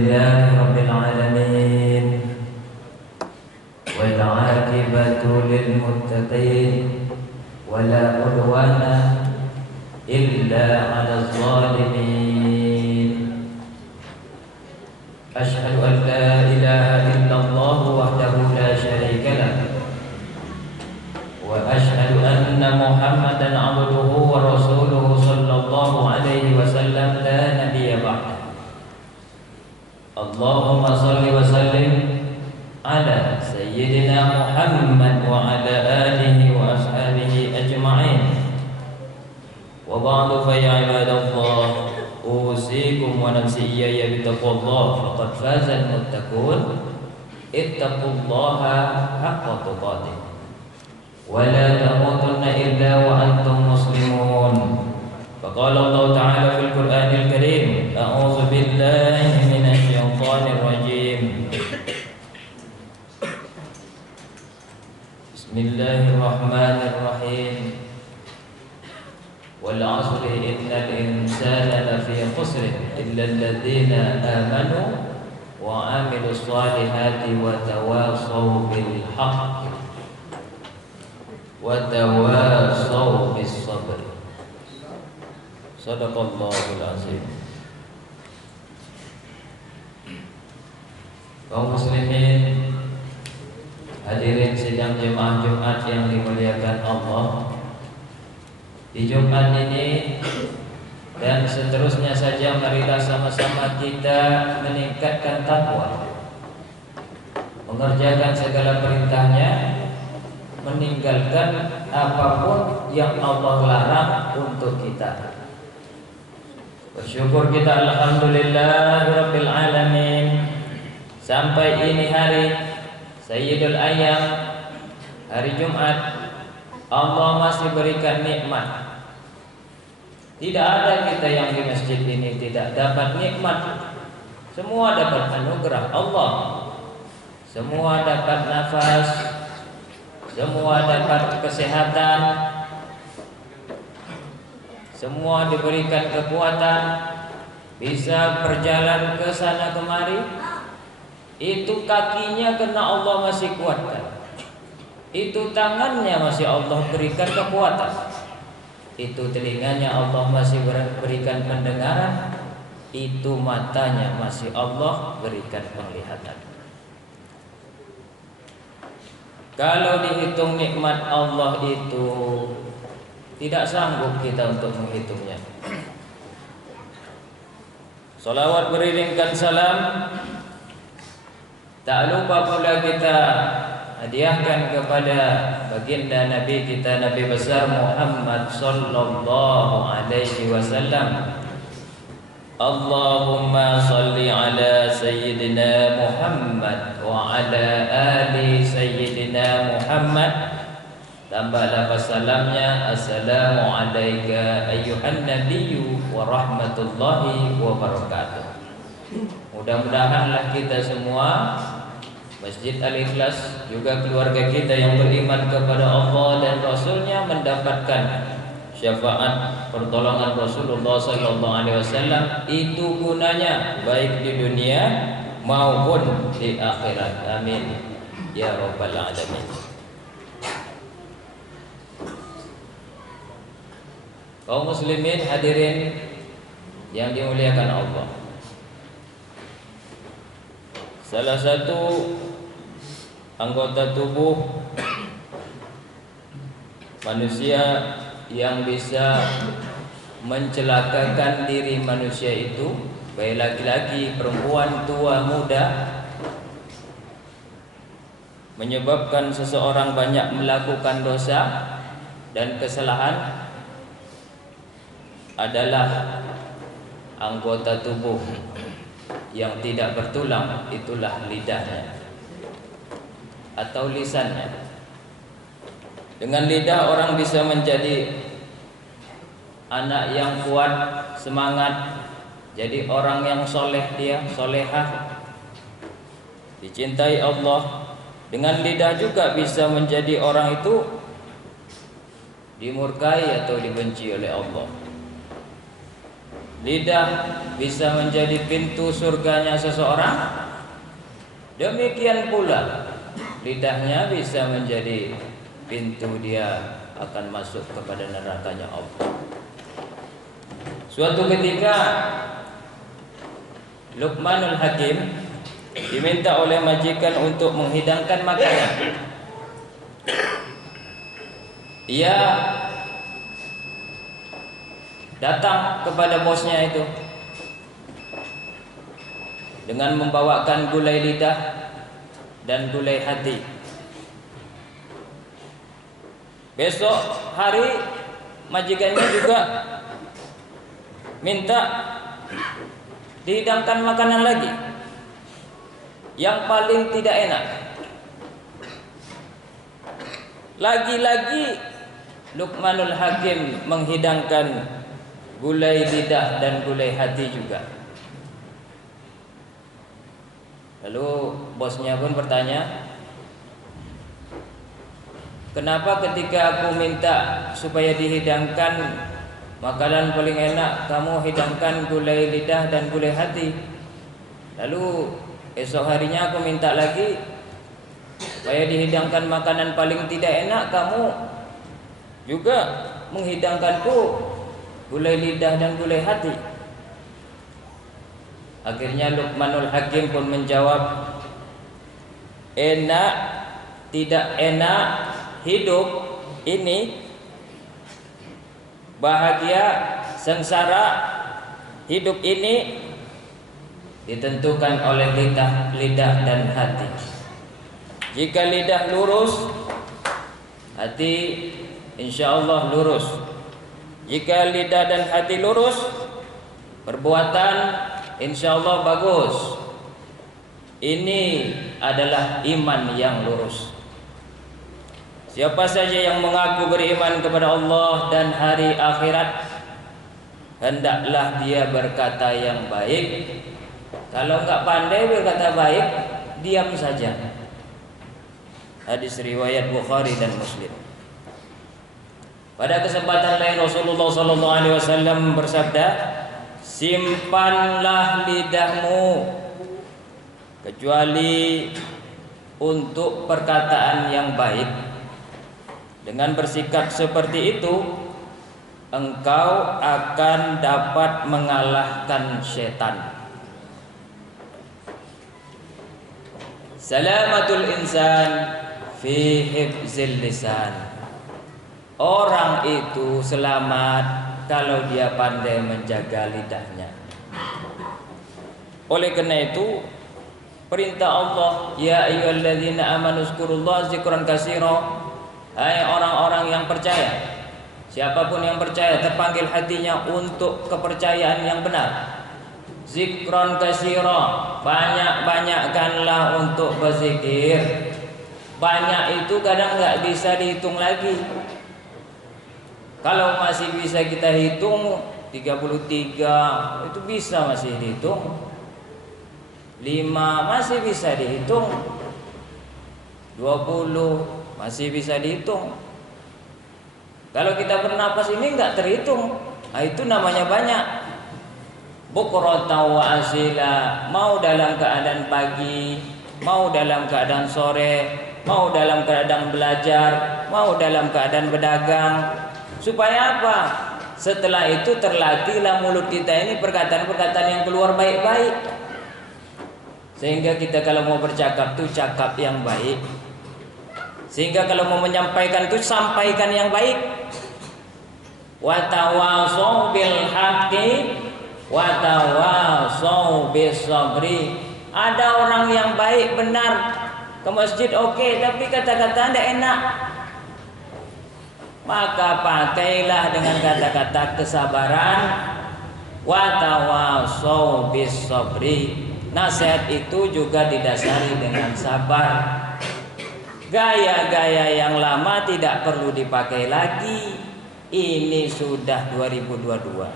لله رب العالمين والعاقبة للمتقين ولا عدوان إلا على الظالمين أشهد أن لا إله إلا الله وحده لا شريك له وأشهد أن محمدا عبده ورسوله صلى الله عليه وسلم لا نبي بعده اللهم صل وسلم على سيدنا محمد وعلى آله وأصحابه أجمعين وبعد فيا عباد الله أوصيكم ونفسي إياي بتقوى الله فقد فاز المتقون اتقوا الله حق تقاته ولا تموتن إلا وأنتم مسلمون فقال الله تعالى في القرآن الكريم أعوذ بالله من الشيطان الرجيم بسم الله الرحمن الرحيم والعصر إن الإنسان لفي خسر إلا الذين آمنوا وعملوا الصالحات وتواصوا بالحق وتواصوا بالصبر صدق الله العظيم. Kaum muslimin, hadirin sidang jemaah Jumat yang dimuliakan Allah, di Jumat ini dan seterusnya saja marilah sama-sama kita meningkatkan takwa, mengerjakan segala perintahnya, meninggalkan apapun yang Allah larang untuk kita. Bersyukur kita alhamdulillahirabbil alamin sampai ini hari Sayyidul Ayyam, hari Jumat, Allah masih berikan nikmat. Tidak ada kita yang di masjid ini tidak dapat nikmat. Semua dapat anugerah Allah. Semua dapat nafas, semua dapat kesehatan, semua diberikan kekuatan, bisa berjalan ke sana kemari. Itu kakinya karena Allah masih kuatkan. Itu tangannya masih Allah berikan kekuatan. Itu telinganya Allah masih berikan pendengaran. Itu matanya masih Allah berikan penglihatan. Kalau dihitung nikmat Allah itu tidak sanggup kita untuk menghitungnya. Salawat beriringkan salam, tak lupa pula kita hadiahkan kepada baginda Nabi kita, Nabi besar Muhammad sallallahu alaihi wasallam. Allahumma salli ala sayyidina Muhammad wa ala ali sayyidina Muhammad. Tambahlah salamnya, assalamu alayka ayyuhan nabiyyu wa rahmatullahi wa barakatuh. Mudah-mudahanlah kita semua, Masjid Al-Ikhlas, juga keluarga kita yang beriman kepada Allah dan Rasulnya, mendapatkan syafaat pertolongan Rasulullah sallallahu alaihi wasallam. Itu gunanya baik di dunia maupun di akhirat. Amin ya rabbal alamin. Kaum muslimin hadirin yang dimuliakan Allah, salah satu anggota tubuh manusia yang bisa mencelakakan diri manusia itu, baik laki-laki, perempuan, tua, muda, menyebabkan seseorang banyak melakukan dosa dan kesalahan, adalah anggota tubuh yang tidak bertulang. Itulah lidahnya atau lisannya. Dengan lidah orang bisa menjadi anak yang kuat, semangat, jadi orang yang soleh, dia solehah, dicintai Allah. Dengan lidah juga bisa menjadi orang itu dimurkai atau dibenci oleh Allah. lidah bisa menjadi pintu surganya seseorang, demikian pula lidahnya bisa menjadi pintu dia akan masuk kepada nerakanya Allah. Suatu ketika Luqmanul Hakim diminta oleh majikan untuk menghidangkan makanan. Ia datang kepada bosnya itu dengan membawakan gulai lidah dan gulai hati. Besok hari majikannya juga minta dihidangkan makanan lagi yang paling tidak enak. Lagi-lagi Luqmanul Hakim menghidangkan gulai lidah dan gulai hati juga. Lalu bosnya pun bertanya, kenapa ketika aku minta supaya dihidangkan makanan paling enak, kamu hidangkan gulai lidah dan gulai hati? Lalu esok harinya aku minta lagi supaya dihidangkan makanan paling tidak enak, kamu juga menghidangkanku gulai lidah dan gulai hati. Akhirnya Luqmanul Hakim pun menjawab, enak tidak enak hidup ini, bahagia sengsara hidup ini ditentukan oleh lidah dan hati. Jika lidah lurus, hati insyaallah lurus. Jika lidah dan hati lurus, perbuatan insyaallah bagus. Ini adalah iman yang lurus. Siapa saja yang mengaku beriman kepada Allah dan hari akhirat, hendaklah dia berkata yang baik. Kalau enggak pandai berkata baik, diam saja. Hadis riwayat Bukhari dan Muslim. Pada kesempatan lain Rasulullah SAW bersabda, simpanlah lidahmu kecuali untuk perkataan yang baik. Dengan bersikap seperti itu, engkau akan dapat mengalahkan setan. Salamatul insan fi hifzil lisan. Orang itu selamat kalau dia pandai menjaga lidahnya. Oleh karena itu, perintah Allah, ya ayyuhalladzina amanu zkurullaha dzikran katsira. Hai orang-orang yang percaya, siapapun yang percaya terpanggil hatinya untuk kepercayaan yang benar. Zikran katsira, banyak-banyakkanlah untuk berzikir. Banyak itu kadang enggak bisa dihitung lagi. Kalau masih bisa kita hitung 33 itu bisa masih dihitung. 5 masih bisa dihitung. 20 masih bisa dihitung. Kalau kita bernapas ini enggak terhitung. Nah, itu namanya banyak. Bukrata wa asila, mau dalam keadaan pagi, mau dalam keadaan sore, mau dalam keadaan belajar, mau dalam keadaan berdagang. Supaya apa? Setelah itu terlatihlah mulut kita ini perkataan-perkataan yang keluar baik-baik. Sehingga kita kalau mau bercakap tuh cakap yang baik. Sehingga kalau mau menyampaikan tuh sampaikan yang baik. Wa tawasau bil haqqi wa tawasau bis sabri. Ada orang yang baik benar ke masjid oke, tapi kata-kata Anda enak. Maka pakailah dengan kata-kata kesabaran. Wa tawasau bis sabri. Nasihat itu juga didasari dengan sabar. Gaya-gaya yang lama tidak perlu dipakai lagi. Ini sudah 2022.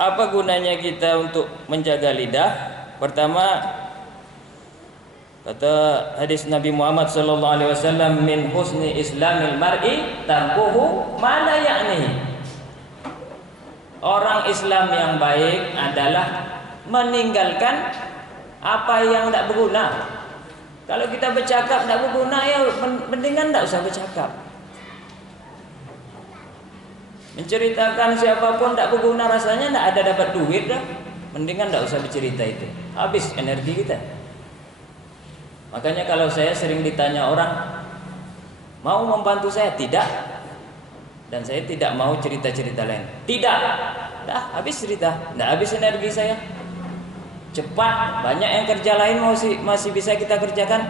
Apa gunanya kita untuk menjaga lidah? Pertama, kata hadis Nabi Muhammad SAW, min husni islamil mar'i tarkuhu ma la ya'ni. Orang Islam yang baik adalah meninggalkan apa yang tidak berguna. Kalau kita bercakap tidak berguna, ya mendingan tidak usah bercakap. Menceritakan siapapun tidak berguna, rasanya tidak ada dapat duit dah. Mendingan tidak usah bercerita itu, habis energi kita. Makanya kalau saya sering ditanya orang, mau membantu saya? Tidak. Dan saya tidak mau cerita-cerita lain. Tidak. Dah habis cerita, tidak habis energi saya. Cepat, banyak yang kerja lain masih bisa kita kerjakan.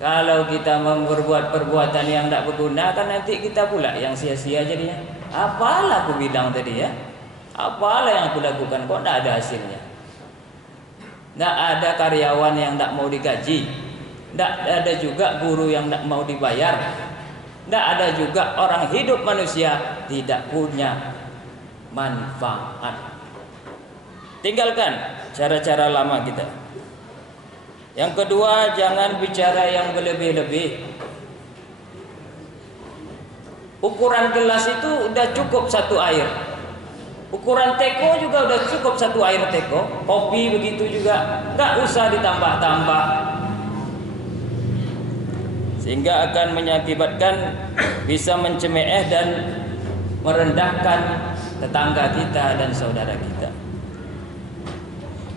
Kalau kita memperbuat perbuatan yang tidak berguna, kan nanti kita pula yang sia-sia jadinya. Apalah aku bilang tadi ya? Apalah yang aku lakukan, kok tidak ada hasilnya? Tidak ada karyawan yang tidak mau digaji, tidak ada juga guru yang tidak mau dibayar, tidak ada juga orang hidup manusia tidak punya manfaat. Tinggalkan cara-cara lama kita. Yang kedua, jangan bicara yang berlebih-lebih. Ukuran gelas itu udah cukup satu air. Ukuran teko juga udah cukup satu air teko. Kopi begitu juga, nggak usah ditambah-tambah, sehingga akan mengakibatkan bisa mencemooh dan merendahkan tetangga kita dan saudara kita.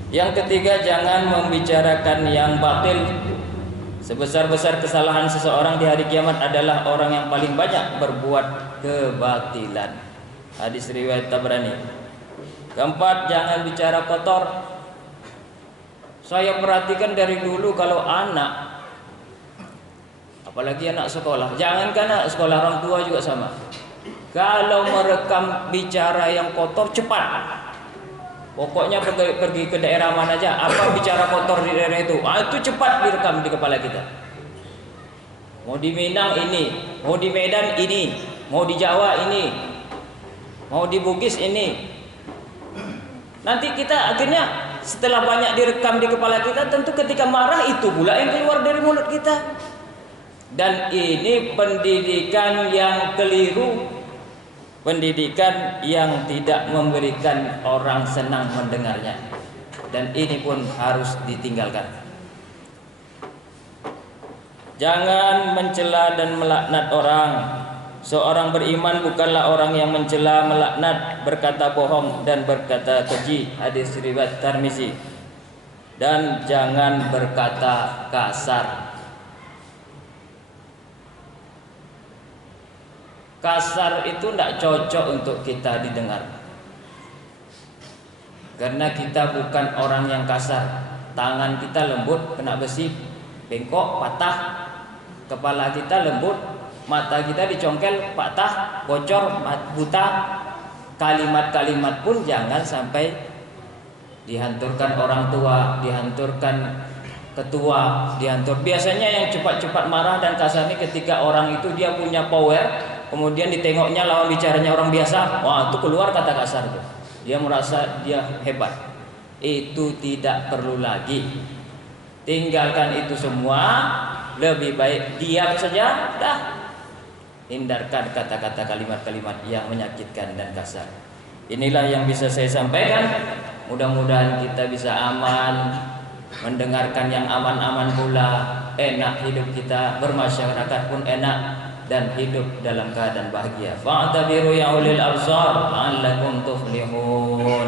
Yang ketiga, jangan membicarakan yang batil. Sebesar-besar kesalahan seseorang di hari kiamat adalah orang yang paling banyak berbuat kebatilan. Hadis riwayat Tabrani. Keempat, jangan bicara kotor. Saya perhatikan dari dulu kalau anak, apalagi anak sekolah, jangankan anak sekolah, orang tua juga sama. Kalau merekam bicara yang kotor, cepat. Pokoknya pergi ke daerah mana aja, apa bicara kotor di daerah itu, itu cepat direkam di kepala kita. Mau di Minang ini, mau di Medan ini, mau di Jawa ini, mau di Bugis ini. Nanti kita akhirnya setelah banyak direkam di kepala kita, tentu ketika marah itu pula yang keluar dari mulut kita. Dan ini pendidikan yang keliru, pendidikan yang tidak memberikan orang senang mendengarnya. Dan ini pun harus ditinggalkan. Jangan mencela dan melaknat orang. Seorang beriman bukanlah orang yang mencela, melaknat, berkata bohong dan berkata keji. Hadis riwayat Tirmizi. Dan jangan berkata kasar. Kasar itu tidak cocok untuk kita didengar, karena kita bukan orang yang kasar. Tangan kita lembut, kena besi, bengkok, patah. Kepala kita lembut, mata kita dicongkel, patah, bocor, buta. Kalimat-kalimat pun jangan sampai dihanturkan orang tua, dihanturkan ketua, dihantur. Biasanya yang cepat-cepat marah dan kasar ini ketika orang itu dia punya power, kemudian ditengoknya lawan bicaranya orang biasa, wah itu keluar kata kasar tuh. Dia merasa dia hebat. Itu tidak perlu lagi. Tinggalkan itu semua. Lebih baik diam saja, dah. Hindarkan kata-kata kalimat-kalimat yang menyakitkan dan kasar. Inilah yang bisa saya sampaikan. Mudah-mudahan kita bisa aman, mendengarkan yang aman-aman pula, enak hidup kita, bermasyarakat pun enak, dan hidup dalam keadaan bahagia. Fa'tabiru ya ulil absar la'allakum tuflihun.